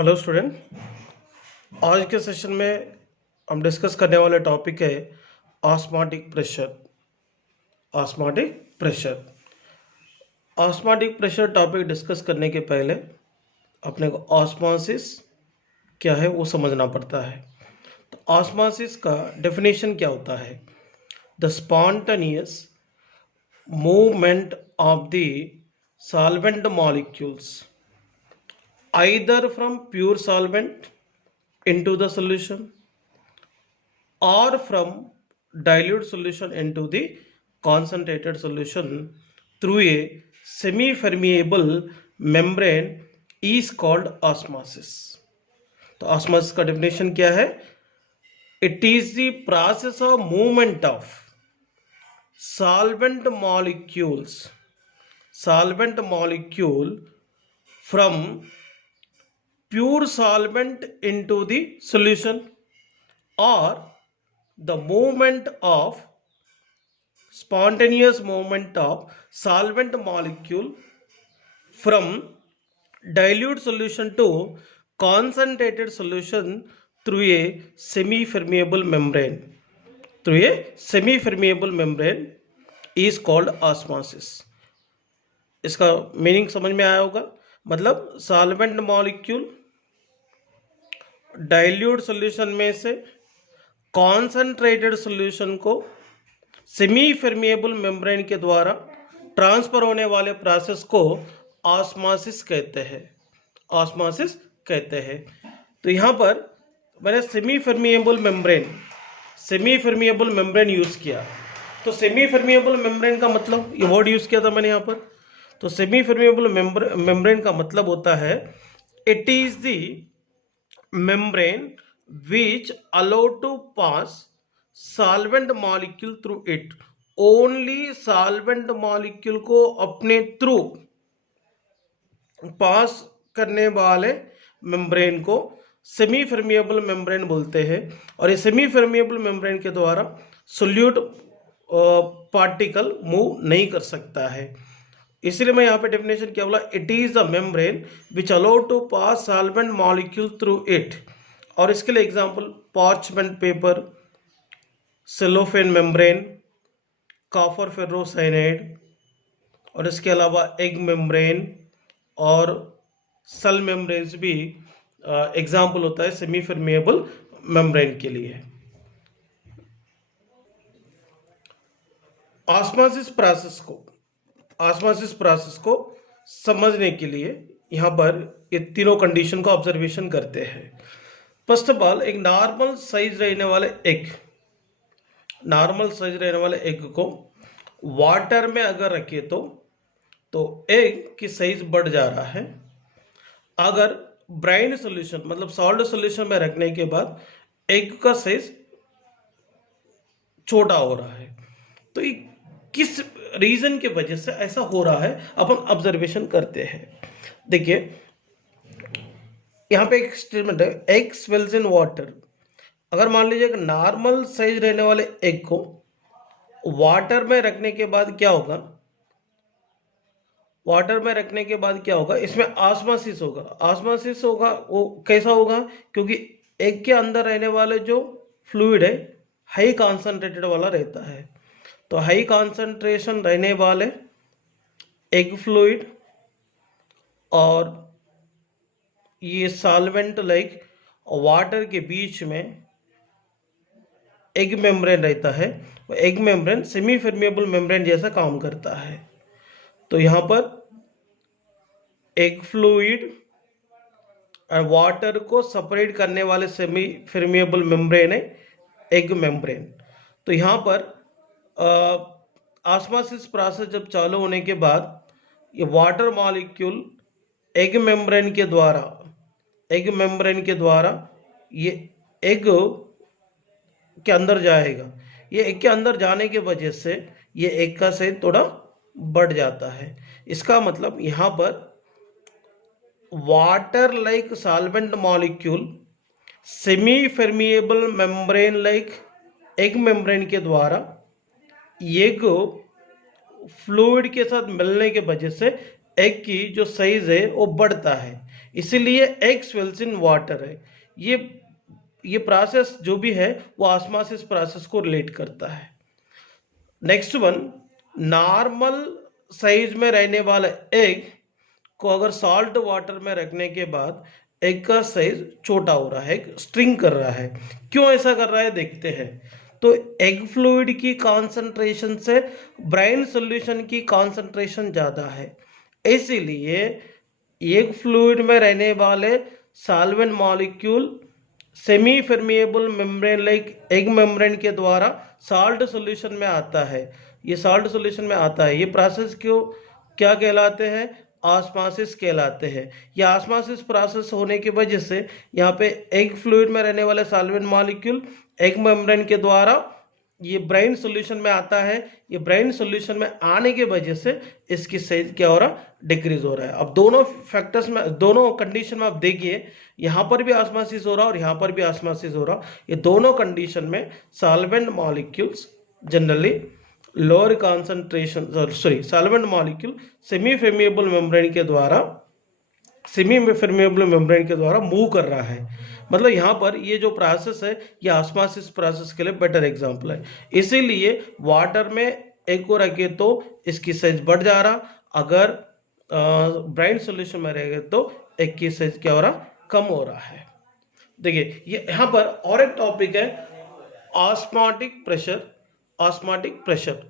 Hello student, आज के session में हम डिस्कस करने वाले टॉपिक है osmotic pressure. Osmotic pressure osmotic pressure topic discuss करने के पहले अपने को ऑस्मोसिस क्या है वो समझना पड़ता है। तो ऑस्मोसिस का डेफिनेशन क्या होता है? The spontaneous movement of the solvent molecules either from pure solvent into the solution or from dilute solution into the concentrated solution through a semi-permeable membrane is called osmosis. तो osmosis का definition क्या है? It is the process of movement of solvent molecule from pure solvent into the solution or the spontaneous movement of solvent molecule from dilute solution to concentrated solution through a semi-permeable membrane is called osmosis. इसका meaning समझ में आया होगा। मतलब solvent molecule dilute solution में से concentrated solution को semi permeable membrane के द्वारा ट्रांसफर होने वाले प्रोसेस को ऑस्मोसिस कहते हैं। तो यहाँ पर मैंने सेमी परमिएबल मेम्ब्रेन यूज़ किया। तो सेमी परमिएबल मेम्ब्रेन का मतलब ये वर्ड यूज़ किया था मैंने यहाँ पर। तो सेमी परमिएबल मेम्ब्रेन का मतलब होता है it is the membrane which allow to pass solvent molecule through it. Only solvent molecule को अपने थ्रू पास करने वाले मेम्ब्रेन को सेमी परमिएबल मेम्ब्रेन बोलते हैं। और ये सेमी परमिएबल मेम्ब्रेन के द्वारा सोल्यूट पार्टिकल मूव नहीं कर सकता है। इसलिए मैं यहाँ पे डेफिनेशन क्या बोला? It is the membrane which allow to pass solvent molecule through it. और इसके लिए example parchment paper, cellophane membrane, copper ferrocyanide, और इसके अलावा एग मेम्ब्रेन और सेल मेम्ब्रेन्स भी एग्जांपल होता है सेमी परमिएबल मेम्ब्रेन के लिए। ऑस्मोसिस प्रोसेस को समझने के लिए यहाँ पर ये तीनों कंडीशन का ऑब्जर्वेशन करते हैं। फर्स्ट ऑफ ऑल, एक नॉर्मल साइज रहने वाले एग को वाटर में अगर रखे तो एग की साइज बढ़ जा रहा है। अगर ब्राइन सॉल्यूशन मतलब सॉल्ट सॉल्यूशन में रखने के बाद एग का साइज छोटा हो रहा है। तो ये किस रीजन के वजह से ऐसा हो रहा है अपन ऑब्जर्वेशन करते हैं। देखिए यहाँ पे एक स्टेटमेंट है, एग स्वेल्स इन वाटर। अगर मान लीजिए एक नॉर्मल साइज रहने वाले एग को वाटर में रखने के बाद क्या होगा? इसमें ऑस्मोसिस होगा। वो कैसा होगा? क्योंकि एग के अंदर रहने वाले जो फ्लूइड है हाई कॉन्सेंट्रेटेड वाला रहता है। तो हाई कॉन्सेंट्रेशन रहने वाले एग फ्लूइड और ये सॉल्वेंट लाइक वाटर के बीच में एग मेम्ब्रेन रहता है। वो egg membrane semi permeable membrane जैसा काम करता है। तो यहाँ पर एग फ्लूइड और वाटर को सेपरेट करने वाले सेमी परमिएबल मेम्ब्रेन है एग मेम्ब्रेन। तो यहाँ पर ऑस्मोसिस प्रोसेस जब चालू होने के बाद ये वाटर मॉलिक्यूल एग मेम्ब्रेन के द्वारा ये एग के अंदर जाएगा। ये एग के अंदर जाने की वजह से ये एग का साइज थोड़ा बढ़ जाता है। इसका मतलब यहाँ पर water like solvent molecule semi permeable membrane like egg membrane के द्वारा एग फ्लूइड के साथ मिलने के वजह से एग की जो साइज है वो बढ़ता है। इसीलिए एग स्वेल्स इन वाटर है। ये प्रोसेस जो भी है वो ऑस्मोसिस प्रोसेस को रिलेट करता है। नेक्स्ट वन, नॉर्मल साइज में रहने वाला एग को अगर सॉल्ट वाटर में रखने के बाद एग का साइज छोटा हो रहा है, स्ट्रिंग कर रहा है। क्यों ऐसा कर रहा है देखते हैं। तो एग फ्लूइड की कॉन्सेंट्रेशन से ब्राइन सॉल्यूशन की कॉन्सेंट्रेशन ज़्यादा है, इसीलिए एग फ्लूइड में रहने वाले solvent molecule semi permeable membrane like egg membrane के द्वारा साल्ट सॉल्यूशन में आता है। ये साल्ट सॉल्यूशन में आता है। ये प्रोसेस क्या कहलाते हैं, ऑस्मोसिस कहलाते हैं। ये ऑस्मोसिस प्रोसेस होने की वजह से यहाँ पे एग फ्लूइड में रहने वाले सॉल्वेंट मॉलिक्यूल एग मेम्ब्रेन के द्वारा ये ब्राइन सॉल्यूशन में आता है। ये ब्राइन सॉल्यूशन में आने की वजह से इसकी साइज क्या हो रहा, डिक्रीज हो रहा है। अब दोनों फैक्टर्स में, दोनों कंडीशन में आप देखिए, यहाँ पर भी ऑस्मोसिस हो रहा और यहाँ पर भी ऑस्मोसिस हो रहा। ये दोनों कंडीशन में solvent molecules generally lower concentration, solvent molecule semi permeable membrane के द्वारा मूव कर रहा है। मतलब यहाँ पर ये जो प्रोसेस है ये ऑस्मोसिस प्रोसेस के लिए बेटर एग्जांपल है। इसीलिए वाटर में एग को रखे तो इसकी साइज बढ़ जा रहा, अगर ब्राइन सॉल्यूशन में रहेगा तो एग की साइज क्या हो रहा, कम हो रहा है। देखिए ये यहाँ पर और एक टॉपिक है ऑस्मोटिक प्रेशर। ऑस्मोटिक प्रेशर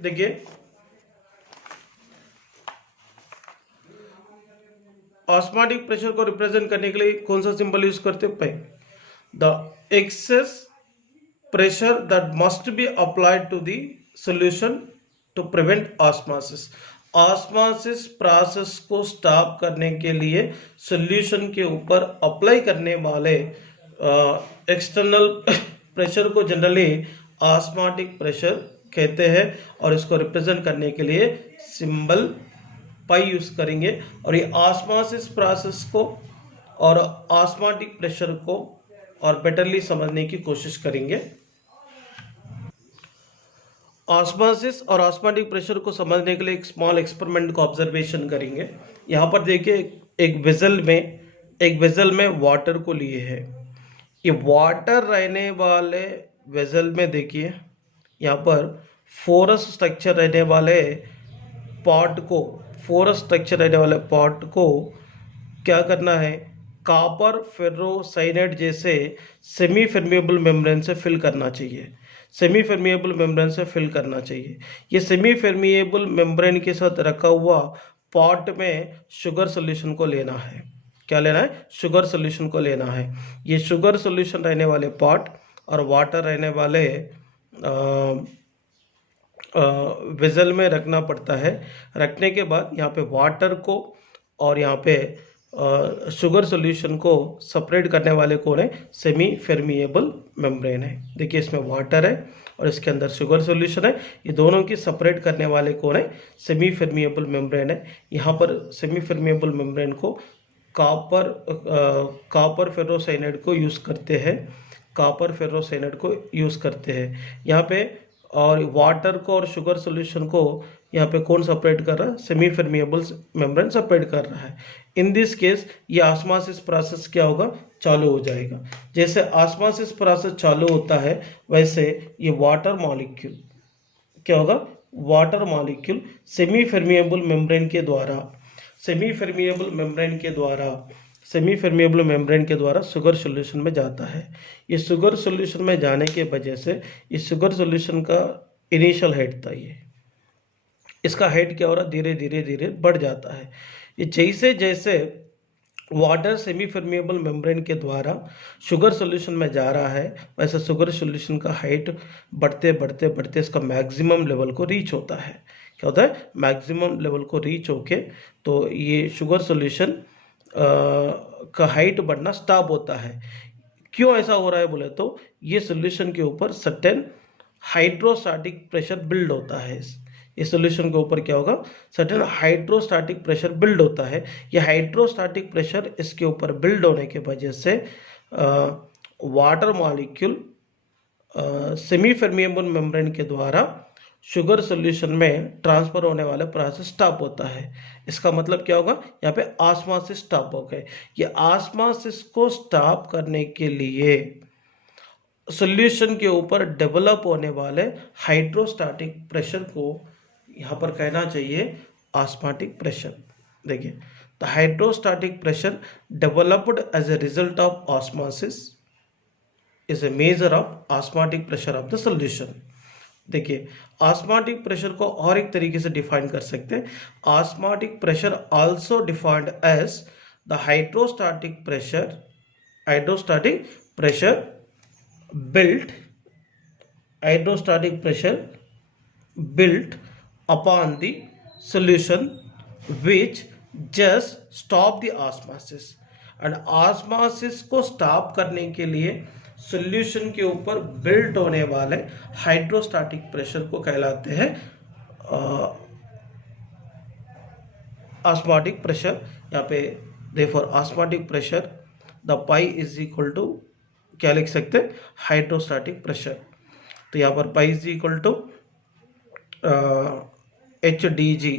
देखिए, ऑस्मोटिक प्रेशर को रिप्रेजेंट करने के लिए कौन सा सिंबल यूज करते हैं, pi. The excess pressure that must be applied to the solution to prevent osmosis. Osmosis process को स्टॉप करने के लिए सॉल्यूशन के ऊपर अप्लाई करने वाले एक्सटर्नल प्रेशर को जनरली ऑस्मोटिक प्रेशर कहते हैं, और इसको रिप्रेजेंट करने के लिए सिंबल पाई यूज करेंगे। और ये ऑस्मोसिस प्रोसेस को और ऑस्मोटिक प्रेशर को और बेटरली समझने की कोशिश करेंगे। ऑस्मोसिस और ऑस्मोटिक प्रेशर को समझने के लिए एक स्मॉल एक्सपेरिमेंट को ऑब्जर्वेशन करेंगे। यहाँ पर देखिए एक वेसल में वाटर को लिए है। ये वाटर रहने वाले वेसल में देखिए यहाँ पर फोरस स्ट्रक्चर रहने वाले पॉट को क्या करना है, कॉपर फेरोसाइनेट जैसे सेमी परमिएबल मेम्ब्रेन से फिल करना चाहिए। ये सेमी परमिएबल मेम्ब्रेन के साथ रखा हुआ पॉट में शुगर सॉल्यूशन को लेना है। क्या लेना है, शुगर सॉल्यूशन को लेना है। ये शुगर सॉल्यूशन रहने वाले पॉट और वाटर रहने वाले वेसल में रखना पड़ता है। रखने के बाद यहाँ पे वाटर को और यहाँ पे शुगर सॉल्यूशन को सेपरेट करने वाले कौन है, सेमी परमिएबल मेम्ब्रेन है। देखिए इसमें वाटर है और इसके अंदर शुगर सॉल्यूशन है। ये दोनों की सेपरेट करने वाले कौन है, सेमी परमिएबल मेम्ब्रेन है। यहाँ पर सेमी परमिएबल मेम्ब्रेन को कॉपर फेरोसाइनेट को यूज़ करते हैं। यहाँ पे और वाटर को और शुगर सॉल्यूशन को यहाँ पे कौन सेपरेट कर रहा है, सेमी परमिएबल मेम्ब्रेन सेपरेट कर रहा है। इन दिस केस ये ऑस्मोसिस प्रोसेस क्या होगा, चालू हो जाएगा। जैसे ऑस्मोसिस प्रोसेस चालू होता है वैसे ये वाटर मॉलिक्यूल क्या होगा, water molecule semi permeable membrane के द्वारा शुगर सॉल्यूशन में जाता है। ये शुगर सॉल्यूशन में जाने के वजह से इस शुगर सॉल्यूशन का इनिशियल हाइट था, ये इसका हाइट क्या हो रहा, धीरे धीरे बढ़ जाता है। ये जैसे जैसे वाटर सेमी परमिएबल मेम्ब्रेन के द्वारा शुगर सॉल्यूशन में जा रहा है वैसे शुगर सॉल्यूशन का हाइट बढ़ते इसका मैक्सिमम लेवल को रीच होता है। क्या होता है, मैक्सिमम लेवल को रीच होके तो ये शुगर सॉल्यूशन का हाइट बढ़ना स्टॉप होता है। क्यों ऐसा हो रहा है बोले तो ये सॉल्यूशन के ऊपर सर्टेन हाइड्रोस्टैटिक प्रेशर बिल्ड होता है। इस सॉल्यूशन के ऊपर क्या होगा, सर्टेन हाइड्रोस्टैटिक प्रेशर बिल्ड होता है। ये हाइड्रोस्टैटिक प्रेशर इसके ऊपर बिल्ड होने के वजह से water molecule semi permeable membrane के द्वारा शुगर सॉल्यूशन में ट्रांसफर होने वाला प्रोसेस स्टॉप होता है। इसका मतलब क्या होगा, यहाँ पे ऑस्मोसिस स्टॉप हो गए। ये ऑस्मोसिस को स्टॉप करने के लिए सॉल्यूशन के ऊपर डेवलप होने वाले हाइड्रोस्टैटिक प्रेशर को यहाँ पर कहना चाहिए ऑस्मोटिक प्रेशर। देखिए, the hydrostatic pressure developed as a result of osmosis is a measure of osmotic pressure of the solution. देखिए, ऑस्मोटिक प्रेशर को और एक तरीके से डिफाइन कर सकते हैं। Osmotic pressure also defined as the hydrostatic pressure built hydrostatic pressure built upon the solution which just stop the osmosis, and osmosis को stop करने के लिए solution के ऊपर built होने वाले हाइड्रोस्टैटिक प्रेशर को कहलाते हैं ऑस्मोटिक प्रेशर। यहाँ पे therefore osmotic pressure the pi is equal to क्या लिख सकते हैं, हाइड्रोस्टैटिक प्रेशर। तो यहाँ पर pi is equal to h d g.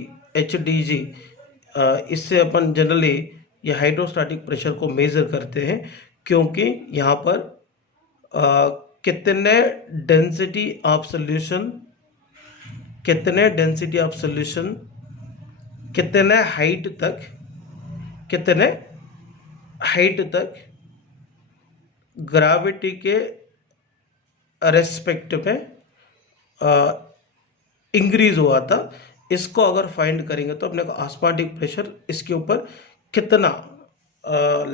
इससे अपन जनरली ये हाइड्रोस्टैटिक प्रेशर को मेज़र करते हैं, क्योंकि यहाँ पर कितने डेंसिटी ऑफ सॉल्यूशन, कितने हाइट तक ग्रेविटी के रेस्पेक्ट में इंक्रीज हुआ था। इसको अगर फाइंड करेंगे तो अपने को ऑस्मोटिक प्रेशर इसके ऊपर कितना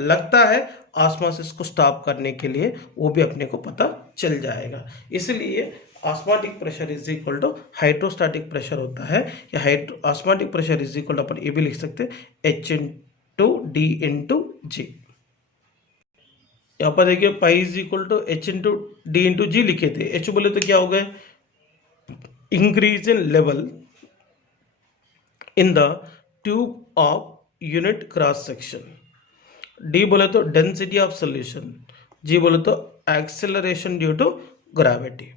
लगता है ऑस्मोसिस को स्टॉप करने के लिए, वो भी अपने को पता चल जाएगा। इसलिए osmotic pressure is equal to hydrostatic pressure होता है, या osmotic pressure is equal to अपन ये भी लिख सकते हैं H into d into g. यहाँ पर देखिए pi is equal to H into d into g लिखे थे। H बोले तो क्या हो गए, increase in level in the tube of unit cross section. D बोले तो डेंसिटी ऑफ सॉल्यूशन, जी बोले तो acceleration due to gravity.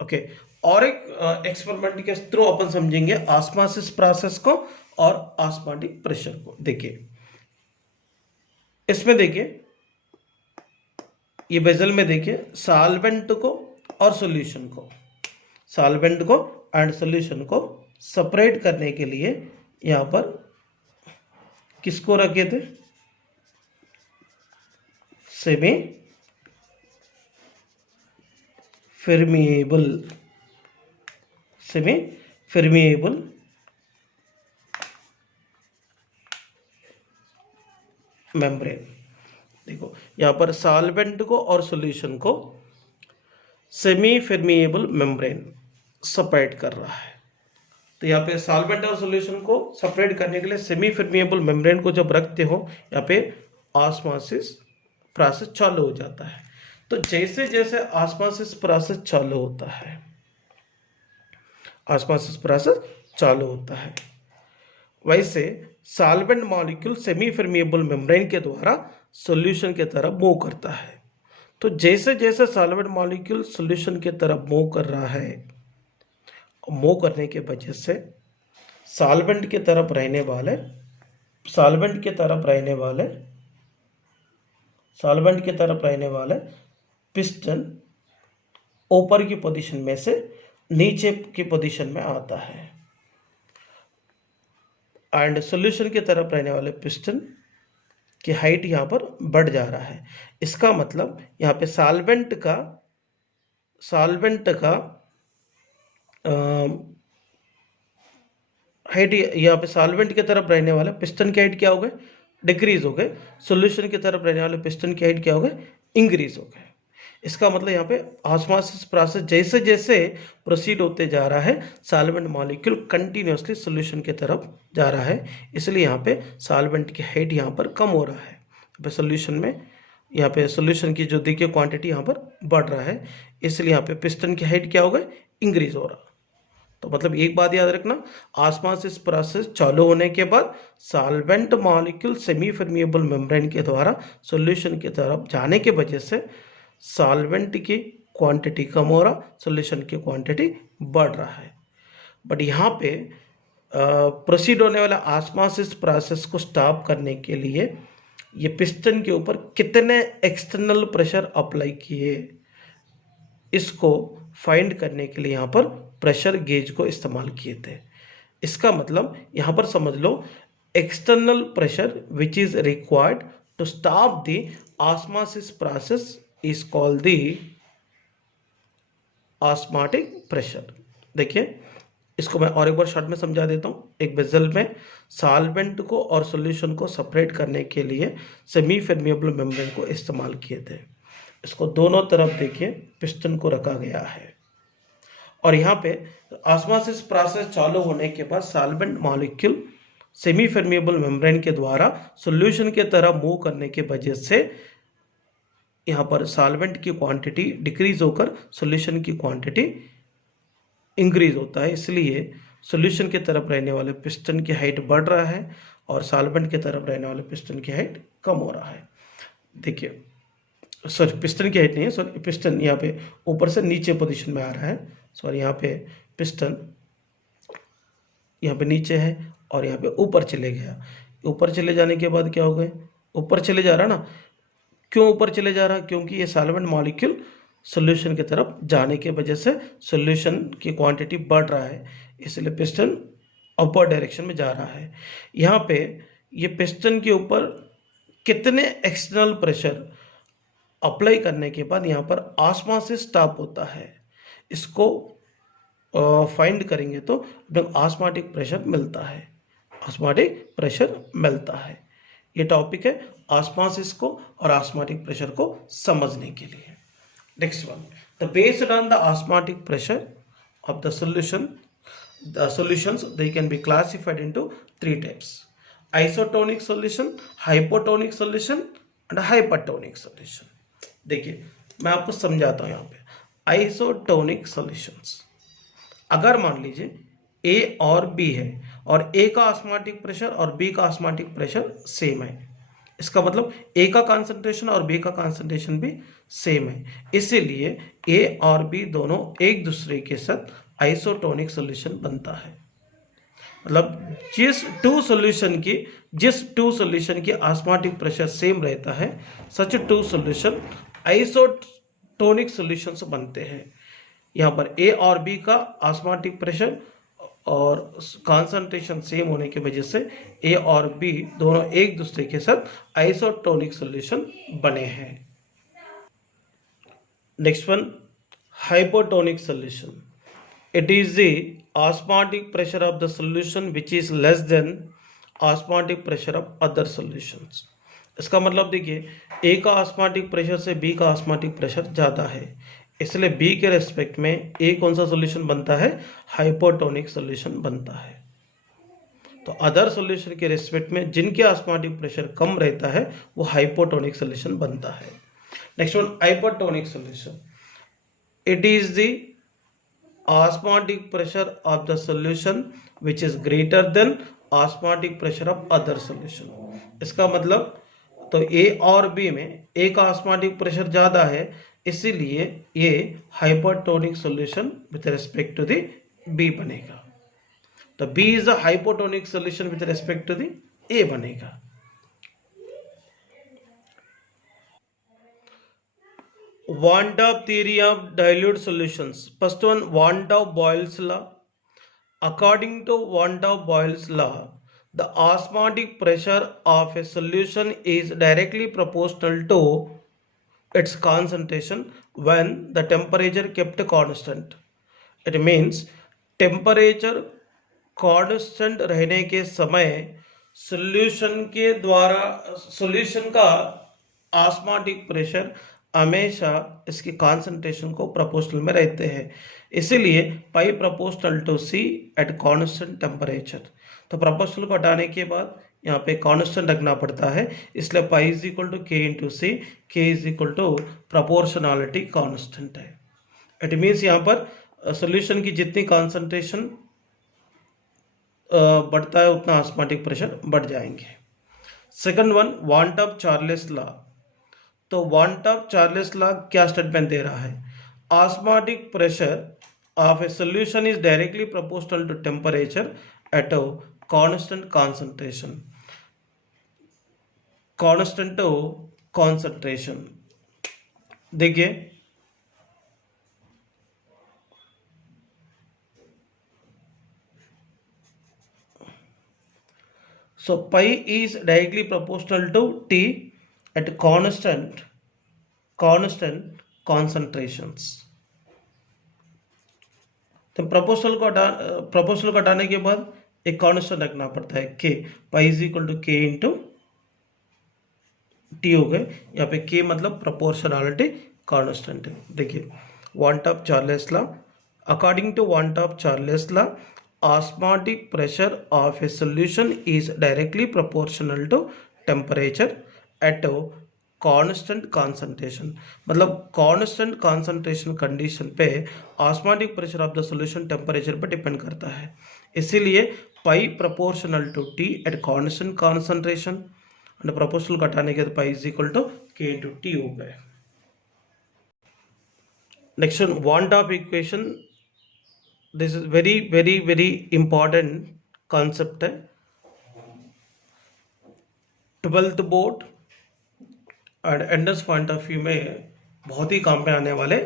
Okay, और एक एक्सपेरिमेंट के थ्रू अपन समझेंगे ऑस्मोसिस प्रोसेस को और ऑस्मोटिक प्रेशर को। देखिए, इसमें देखिए ये बेजल में देखिए सॉल्वेंट को और सॉल्यूशन को सेपरेट करने के लिए यहाँ पर किसको रखे थे, सेमी परमिएबल मेम्ब्रेन। देखो, यहाँ पर सॉल्वेंट को और सॉल्यूशन को सेमी परमिएबल मेम्ब्रेन सेपरेट कर रहा है। तो यहाँ पे सॉल्वेंट और सॉल्यूशन को सेपरेट करने के लिए सेमी परमिएबल मेम्ब्रेन को जब रखते हो, यहाँ पे ऑस्मोसिस प्रोसेस चालू हो जाता है। तो जैसे जैसे ऑस्मोसिस प्रोसेस चालू होता है वैसे solvent molecule semi permeable membrane के द्वारा सॉल्यूशन की तरफ मूव करता है। तो जैसे जैसे सॉल्वेंट मॉलिक्यूल सॉल्यूशन की तरफ मूव कर रहा है, मूव करने के वजह से सॉल्वेंट की तरफ रहने वाले पिस्टन ऊपर की पोजीशन में से नीचे की पोजीशन में आता है, एंड सॉल्यूशन की तरफ रहने वाले पिस्टन की हाइट यहाँ पर बढ़ जा रहा है। इसका मतलब यहाँ पे सॉल्वेंट का हाइट, यहाँ पे सॉल्वेंट की तरफ रहने वाले पिस्टन की हाइट क्या हो गए, डिक्रीज हो गए। सॉल्यूशन की तरफ रहने वाले पिस्टन की हाइट क्या हो गए, इंक्रीज हो गए। इसका मतलब यहाँ पे ऑस्मोसिस प्रोसेस जैसे जैसे प्रोसीड होते जा रहा है, सॉल्वेंट मॉलिक्यूल कंटिन्यूसली सॉल्यूशन की तरफ जा रहा है, इसलिए यहाँ पे सॉल्वेंट की हाइट यहाँ पर कम हो रहा है। यहाँ पे सॉल्यूशन की जो देखिए क्वांटिटी यहाँ पर बढ़ रहा है, इसलिए यहाँ पे पिस्टन की हाइट क्या हो गई, इंक्रीज हो रहा। तो मतलब एक बात याद रखना, ऑस्मोसिस प्रोसेस चालू होने के बाद solvent molecule semi permeable membrane के द्वारा सॉल्यूशन की तरफ जाने के वजह से सॉल्वेंट की क्वांटिटी कम हो रहा, सॉल्यूशन की क्वांटिटी बढ़ रहा है। बट यहाँ पे प्रोसीड होने वाला ऑस्मोसिस प्रोसेस को स्टॉप करने के लिए ये पिस्टन के ऊपर कितने एक्सटर्नल प्रेशर अप्लाई किए, इसको फाइंड करने के लिए यहाँ पर प्रेशर गेज को इस्तेमाल किए थे। इसका मतलब यहाँ पर समझ लो, external pressure which is required to stop the osmosis process is called the osmotic pressure. देखिए, इसको मैं और एक बार शॉर्ट में समझा देता हूँ। एक वेसल में सॉल्वेंट को और सॉल्यूशन को सेपरेट करने के लिए सेमी परमिएबल मेम्ब्रेन को इस्तेमाल किए थे। इसको दोनों तरफ देखिए पिस्टन को रखा गया है, और यहाँ पे ऑस्मोसिस प्रोसेस चालू होने के बाद solvent molecule semi permeable membrane के द्वारा सॉल्यूशन के तरह मूव करने के वजह से यहाँ पर सॉल्वेंट की क्वांटिटी डिक्रीज होकर सॉल्यूशन की क्वांटिटी इंक्रीज होता है। इसलिए सॉल्यूशन की तरफ रहने वाले पिस्टन की हाइट बढ़ रहा है और सॉल्वेंट की तरफ रहने वाले पिस्टन की हाइट कम हो रहा है। देखिए, सॉरी, पिस्टन की हाइट नहीं है, सॉरी, पिस्टन यहाँ पे ऊपर से नीचे पोजीशन में आ रहा है। सॉरी, यहाँ पे पिस्टन यहाँ पे नीचे है और यहाँ पे ऊपर चले गया। ऊपर चले जाने के बाद क्या हो गए, ऊपर चले जा रहा ना। क्यों ऊपर चले जा रहा? क्योंकि ये सॉल्वेंट मॉलिक्यूल सॉल्यूशन की तरफ जाने के वजह से सॉल्यूशन की क्वांटिटी बढ़ रहा है, इसलिए पिस्टन अपर डायरेक्शन में जा रहा है। यहाँ पे ये पिस्टन के ऊपर कितने एक्सटर्नल प्रेशर अप्लाई करने के बाद यहाँ पर ऑस्मोसिस स्टॉप होता है, इसको फाइंड करेंगे तो ऑस्मोटिक प्रेशर मिलता है। ऑस्मोटिक प्रेशर मिलता है। ये टॉपिक है ऑस्मोसिस को और ऑस्मोटिक प्रेशर को समझने के लिए। Next one, the based on the osmotic pressure of the solutions they can be classified into three types: isotonic solution, hypotonic solution and hypertonic solution। देखिए, मैं आपको समझाता हूँ। यहाँ पे आइसोटोनिक सॉल्यूशंस, अगर मान लीजिए ए और बी है और ए का ऑस्मोटिक प्रेशर और बी का ऑस्मोटिक प्रेशर सेम है, इसका मतलब ए का कॉन्सेंट्रेशन और बी का कॉन्सेंट्रेशन भी सेम है, इसीलिए ए और बी दोनों एक दूसरे के साथ आइसोटोनिक सॉल्यूशन बनता है। मतलब जिस टू सॉल्यूशन की ऑस्मोटिक प्रेशर सेम रहता है, सच टू सॉल्यूशन आइसोटोनिक सॉल्यूशंस बनते हैं। यहाँ पर ए और बी का ऑस्मोटिक प्रेशर और कॉन्सेंट्रेशन सेम होने की वजह से ए और बी दोनों एक दूसरे के साथ आइसोटोनिक सॉल्यूशन बने हैं। Next one, hypotonic solution. It is the osmotic pressure of the solution which is less than osmotic pressure of other solutions. इसका मतलब देखिए, ए का ऑस्मोटिक प्रेशर से बी का ऑस्मोटिक प्रेशर ज़्यादा है, इसलिए बी के रेस्पेक्ट में ए कौन सा सॉल्यूशन बनता है? हाइपोटोनिक सॉल्यूशन बनता है। तो अदर सॉल्यूशन के रेस्पेक्ट में जिनके ऑस्मोटिक प्रेशर कम रहता है वो हाइपोटोनिक सॉल्यूशन बनता है। Next one, hypertonic solution. It is the osmotic pressure of the solution which is greater than osmotic pressure of other solution. इसका मतलब तो ए और बी में ए का ऑस्मोटिक प्रेशर ज़्यादा है, इसीलिए ये hypertonic solution with respect to the B बनेगा। तो B is a hypotonic solution with respect to the A बनेगा। Van der theory of dilute solutions. First one, Van der Waals law. According to Van der Waals law, the osmotic pressure of a solution is directly proportional to its concentration when the temperature kept constant. It means temperature constant रहने के समय solution के द्वारा solution का osmotic pressure हमेशा इसकी concentration को proportional में रहते हैं, इसीलिए pi proportional to c at constant temperature. तो प्रोपोर्शनल को हटाने के बाद यहाँ पे कांस्टेंट रखना पड़ता है, इसलिए pi is equal to k into c, k is equal to proportionality constant है। इट मीन्स यहाँ पर सोल्यूशन की जितनी कॉन्सेंट्रेशन बढ़ता है उतना ऑस्मोटिक प्रेशर बढ़ जाएंगे। Second one, want Hoff Charles law. तो वांट ऑफ चार्लेस लॉ क्या स्टेटमेंट दे रहा है? Osmotic pressure of a solution is directly proportional to temperature at a constant concentration. Constant concentration देखिए, so pi is directly proportional to T at constant concentrations. तो proportional को हटाने के बाद एक कांस्टेंट रखना पड़ता है k, pi is equal to k into t हो गए। यहाँ पे k मतलब प्रोपोर्शनलिटी कांस्टेंट है। देखिए van't Hoff Charles law, according to van't Hoff Charles law osmotic pressure of a solution is directly proportional to temperature at a constant concentration. मतलब constant concentration condition पे osmotic pressure of the solution temperature पर depend करता है। इसीलिए pi proportional to t at constant concentration, और proportional घटाने के तो pi is equal to k into t हो गए। Next van't Hoff equation, this is very important concept है, 12th board and entrance point of view में बहुत ही काम पे आने वाले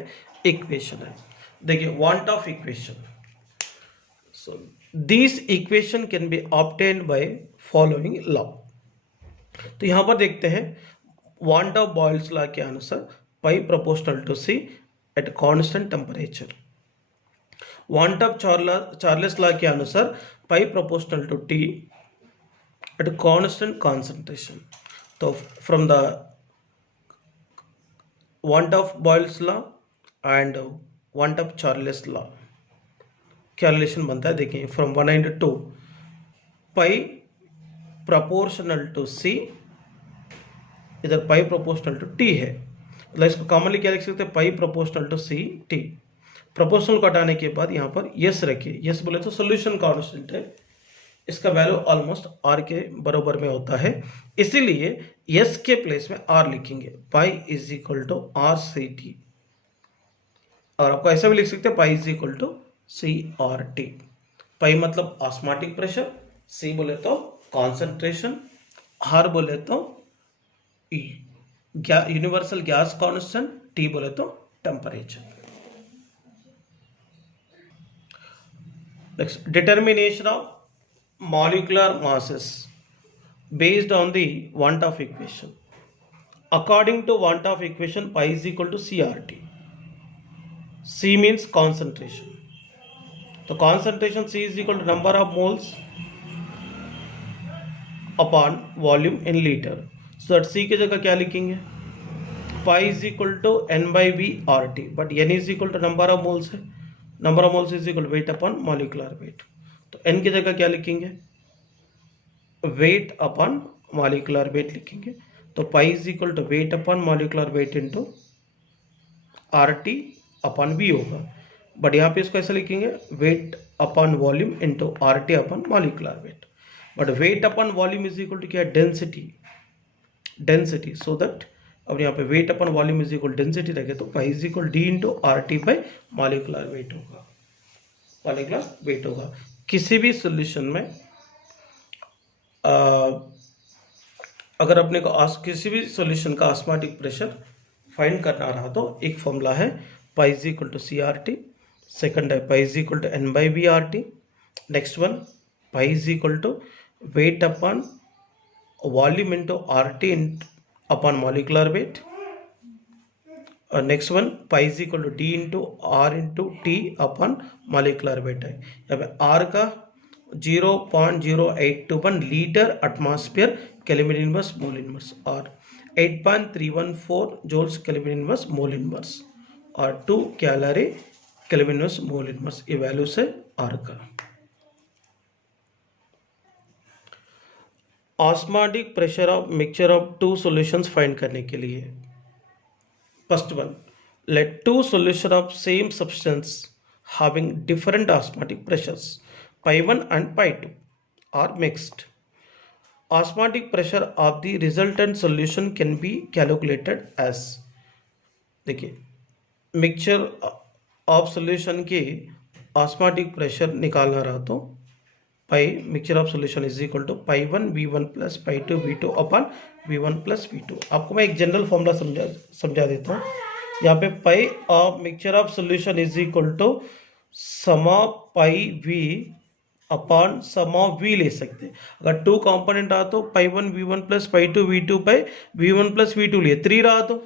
इक्वेशन है। देखिए van't Hoff equation, so this equation can be obtained by following law. तो यहां पर देखते हैं वांट ऑफ बॉयल्स लॉ के अनुसार pi proportional to c at constant temperature, van't Hoff Charles law के अनुसार pi proportional to t at constant concentration. तो from the want of Boyle's law and want of Charles law क्या relation बनता है देखिए, from 1 and 2 pi proportional to c, इधर pi proportional to T है, मतलब इसको कॉमनली क्या लिख सकते हैं, pi proportional to c t. Proportional को हटाने के बाद यहाँ पर यस रखिए, यस बोले तो सोल्यूशन कांस्टेंट है, इसका वैल्यू ऑलमोस्ट आर के बराबर में होता है, इसीलिए यस के प्लेस में आर लिखेंगे, pi is equal to r c t. और आपको ऐसा भी लिख सकते हैं pi is equal to c r t. Pi मतलब ऑस्मोटिक प्रेशर, सी बोले तो कॉन्सेंट्रेशन, आर बोले तो यूनिवर्सल गैस कांस्टेंट, टी बोले तो temperature. Next determination of molecular masses based on the want of equation. According to want of equation, pi is equal to CRT. C means concentration. So concentration C is equal to number of moles upon volume in liter. So that C की जगह क्या लिखेंगे, pi is equal to n by v RT, but n is equal to number of moles है, number of moles is equal to weight upon molecular weight। तो n की जगह क्या लिखेंगे, वेट अपॉन मॉलिक्यूलर वेट लिखेंगे। तो pi is equal to weight upon molecular weight into R T upon V होगा, but यहाँ पे इसको ऐसा लिखेंगे weight upon volume into R T upon molecular weight. But weight upon volume is equal to क्या, density, so that अब यहाँ पे weight upon volume is equal density रखे तो pi is equal D into are T by molecular weight होगा। किसी भी solution में अगर अपने को किसी भी सॉल्यूशन का ऑस्मोटिक प्रेशर फाइंड करना रहा तो एक फॉर्मूला है pi is equal to c r t, second है pi is equal to n by v r t, next one pi is equal to weight upon volume into R T upon molecular weight, और next one pi is equal to d into r into t upon molecular weight है। यहाँ पे r का 0.0821 litre atmosphere kelvin inverse mole inverse, और 8.314 joules kelvin inverse mole inverse, और 2 calorie kelvin inverse mole inverse, ये value से R का। Osmotic pressure of mixture of 2 solutions find करने के लिए, first one, let 2 solution of same substance having different osmotic pressures pi 1 and pi 2 are mixed. Osmotic pressure of the resultant solution can be calculated as, देखिए mixture of solution की osmotic pressure निकालना रहा तो pi mixture of solution is equal to pi 1 V1 plus pi 2 V2 upon V1 plus V2। आपको मैं एक general formula समझा देता हूँ। यहाँ पे pi of mixture of solution is equal to sum of pi V upon sum of V ले सकते हैं। अगर 2 कंपोनेंट आ तो पाई 1 V1 प्लस पाई 2 V2 पाई V1 प्लस V2 लिए। 3 रहा तो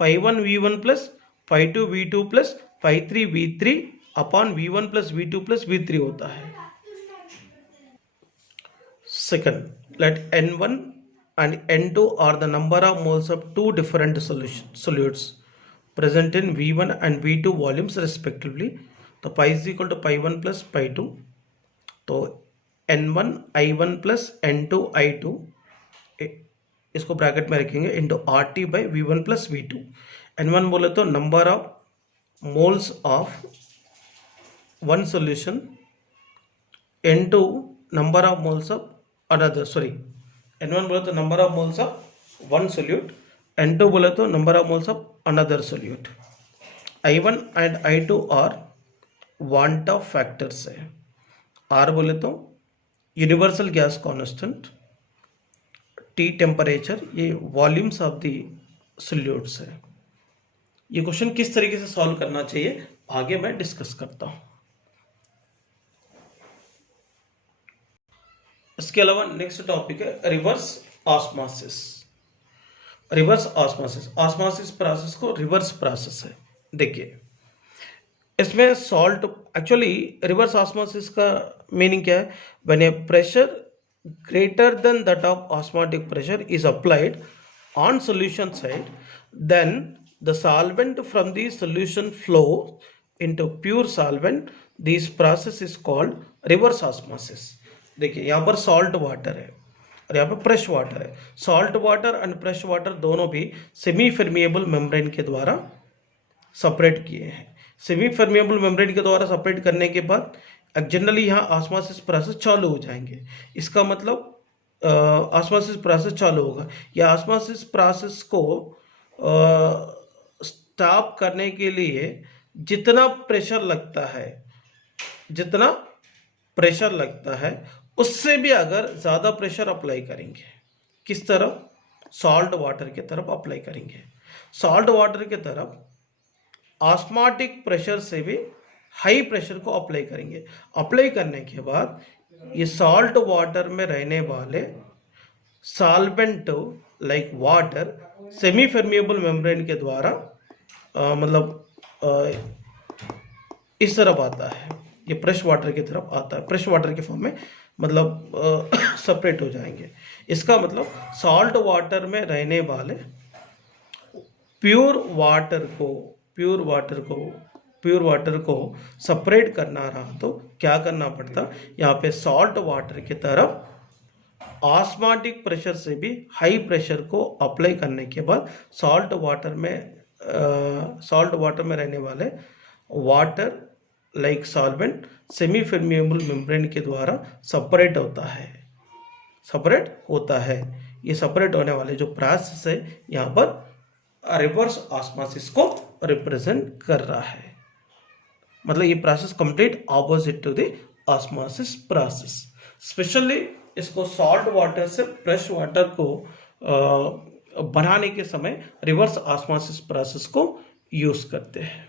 पाई 1 V1 plus pi 2 V2 plus pi 3 V3 upon V1 plus V2 plus V3 होता है। Second, let N1 and N2 are the number of moles of two different solutes present in V1 and V2 volumes respectively. तो pi is equal to pi 1 plus pi 2. तो N1 I1 plus N2 I2 इसको bracket में रखेंगे into RT by V1 plus V2। N1 बोले तो number of moles of one solution, N2 number of moles of another, sorry, N1 बोले तो number of moles of one solute, N2 बोले तो number of moles of another solute. I1 and I2 are van't Hoff factors है। R बोले तो universal gas constant, T temperature, ये volumes of the solutes है। ये क्वेश्चन किस तरीके से सॉल्व करना चाहिए आगे मैं डिस्कस करता हूँ। इसके अलावा नेक्स्ट टॉपिक है reverse osmosis. Reverse osmosis, osmosis process को रिवर्स प्रोसेस है। देखिए इसमें सॉल्ट, एक्चुअली रिवर्स ऑस्मोसिस का मीनिंग क्या है? When a pressure greater than that of osmotic pressure is applied on solution side, then the solvent from the solution flow into pure solvent. This process is called reverse osmosis. देखिए यहाँ पर salt water है और यहाँ पर fresh water है। Salt water and fresh water दोनों भी सेमी परमिएबल मेम्ब्रेन के द्वारा सेपरेट किए हैं। सेमी परमिएबल मेम्ब्रेन के द्वारा सेपरेट करने के बाद जनरली यहाँ ऑस्मोसिस प्रोसेस चालू हो जाएंगे। इसका मतलब ऑस्मोसिस प्रोसेस चालू होगा। या ऑस्मोसिस प्रोसेस को स्टॉप करने के लिए जितना प्रेशर लगता है उससे भी अगर ज़्यादा प्रेशर अप्लाई करेंगे, किस तरफ? सॉल्ट वाटर की तरफ अप्लाई करेंगे। सॉल्ट वाटर की तरफ ऑस्मोटिक प्रेशर से भी हाई प्रेशर को अप्लाई करेंगे। अप्लाई करने के बाद ये सॉल्ट वाटर में रहने वाले solvent like water semi permeable membrane के द्वारा इस तरफ आता है, ये फ्रेश वाटर की तरफ आता है। फ्रेश वाटर के फॉर्म में सेपरेट हो जाएंगे। इसका मतलब सॉल्ट वाटर में रहने वाले प्योर वाटर को सेपरेट करना रहा तो क्या करना पड़ता? यहाँ पे सॉल्ट वाटर की तरफ ऑस्मोटिक प्रेशर से भी हाई प्रेशर को अप्लाई करने के बाद सॉल्ट वाटर में रहने वाले water like solvent semi permeable membrane के द्वारा सेपरेट होता है। ये सेपरेट होने वाले जो प्रोसेस है यहाँ पर रिवर्स ऑस्मोसिस को रिप्रेजेंट कर रहा है। मतलब ये process complete opposite to the osmosis process. Specially इसको सॉल्ट वाटर से फ्रेश वाटर को बनाने के समय रिवर्स ऑस्मोसिस प्रोसेस को यूज करते हैं।